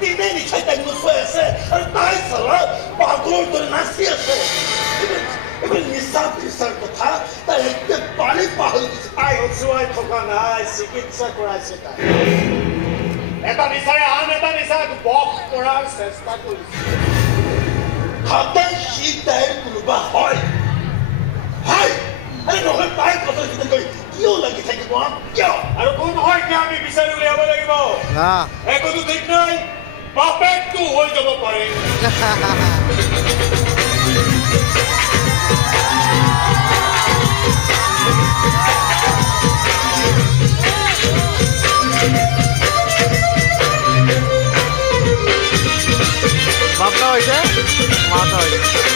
দিনে নিশাই তাই নোচোৱাই আছে আৰু তাই চালা পাগলৰ দৰে নাচি আছে এইবোৰ নিচা পিচাৰ কথা তাই একেবাৰে পাহৰি গৈছে তাই নোচোৱাই থকা নাই চিকিৎসা কৰাইছে তাই এটা নিচাৰে আন এটা নিচাক বশ কৰাৰ চেষ্টা কৰিছে সদায় সি তাইৰ কোনোবা হয় হয় আৰে নহয় তাই কথা কৰি কিয় লাগি থাকিব কিয় আৰু কোন হয় এতিয়া আমি বিচাৰি উলিয়াব লাগিব একোতো ঠিক নাই বাপেকটো হৈ যাব পাৰে বাপটা হয়েছে মাথা হয়েছে